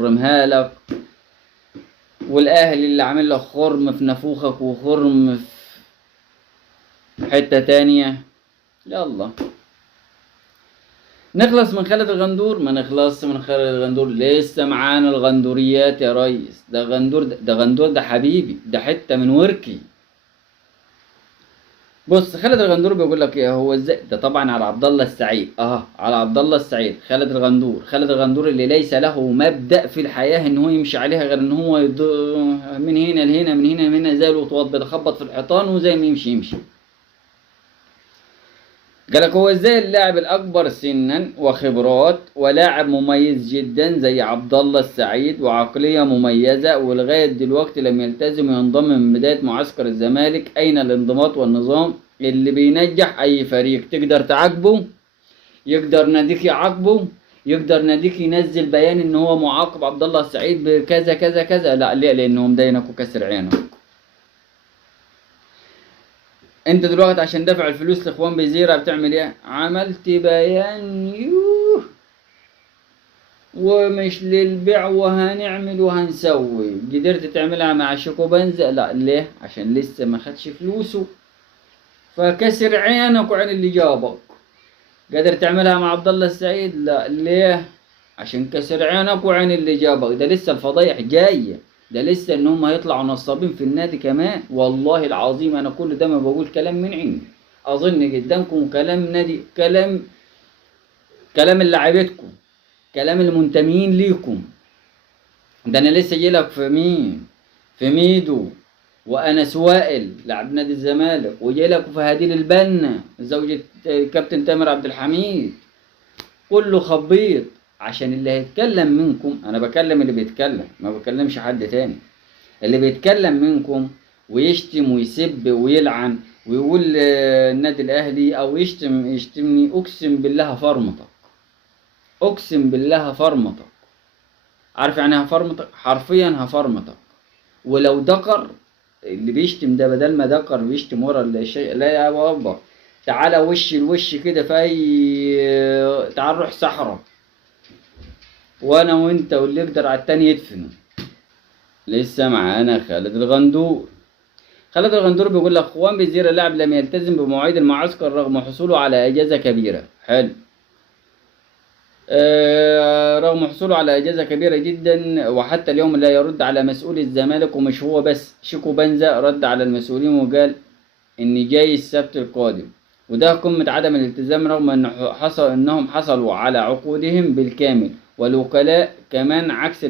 خرمها لك، والاهلي اللي عامل لك خرم في نافوخك وخرم في حتة تانية. يلا نخلص من خالد الغندور؟ ما نخلصش من خالد الغندور، لسه معانا الغندوريات يا ريس. ده غندور، ده غندور، ده حبيبي، ده حتة من وركي. بص خالد الغندور بيقول لك ايه هو ازاي. ده طبعا على عبد الله السعيد، على عبد الله السعيد. خالد الغندور، خالد الغندور اللي ليس له مبدأ في الحياة ان هو يمشي عليها غير ان هو من هنا لهنا، من هنا لهنا، زي الوطواط بيتخبط في الحيطان وزي ما يمشي يمشي. قالك هو ازاي اللاعب الاكبر سنا وخبرات ولاعب مميز جدا زي عبد الله السعيد وعقلية مميزة ولغاية دلوقتي لم يلتزم وينضم من بداية معسكر الزمالك. اين الانضباط والنظام اللي بينجح اي فريق؟ تقدر تعاقبه؟ يقدر ناديك يعاقبه؟ يقدر ناديك ينزل بيان ان هو معاقب عبد الله السعيد بكذا كذا كذا؟ لا. ليه؟ لانهم داينك وكسر عينك. انت دلوقتي عشان دافع الفلوس لاخوان بيزيرة بتعمل ايه؟ عملت بيان ومش للبيع وهنعمل وهنسوي. قدرت تعملها مع شيكو بنزا؟ لا. ليه؟ عشان لسه ما خدش فلوسه فكسر عينك وعين اللي جابك. قادر تعملها مع عبد الله السعيد؟ لا. ليه؟ عشان كسر عينك وعين اللي جابك. ده لسه الفضايح جايه، ده لسه ان هم هيطلعوا نصابين في النادي كمان. والله العظيم انا كل ده ما بقول كلام من عندي، اظن قدامكم كلام نادي، كلام لعيبتكم، كلام المنتمين ليكم. ده انا لسه جايلك في مين؟ في ميدو وانس وائل لاعب نادي الزمالك، وجايلك في هديل البنا زوجة كابتن تامر عبد الحميد. كله خبيط. عشان اللي هيتكلم منكم، انا بكلم اللي بيتكلم ما بكلمش حد تاني. اللي بيتكلم منكم ويشتم ويسب ويلعن ويقول النادي الاهلي او يشتمني، اقسم بالله فرمطك، اقسم بالله فرمطك. عارف يعني هفرمطك؟ حرفيا هفرمطك. ولو دقر اللي بيشتم ده، بدل ما دقر بيشتم ورا الشيء، لا يا بابا تعالى وش الوش كده في اي، تعال روح صحراء وانا وانت واللي يقدر على التاني يدفنه. لسه معانا خالد الغندور. خالد الغندور بيقول لك اخوان بيزير اللاعب لم يلتزم بمواعيد المعسكر رغم حصوله على اجازه كبيره. حلو. رغم حصوله على اجازه كبيره جدا وحتى اليوم لا يرد على مسؤول الزمالك. ومش هو بس، شيكو بنزا رد على المسؤولين وقال ان جاي السبت القادم. وده قمة عدم الالتزام رغم انهم حصلوا على عقودهم بالكامل، والوكلاء كمان عكس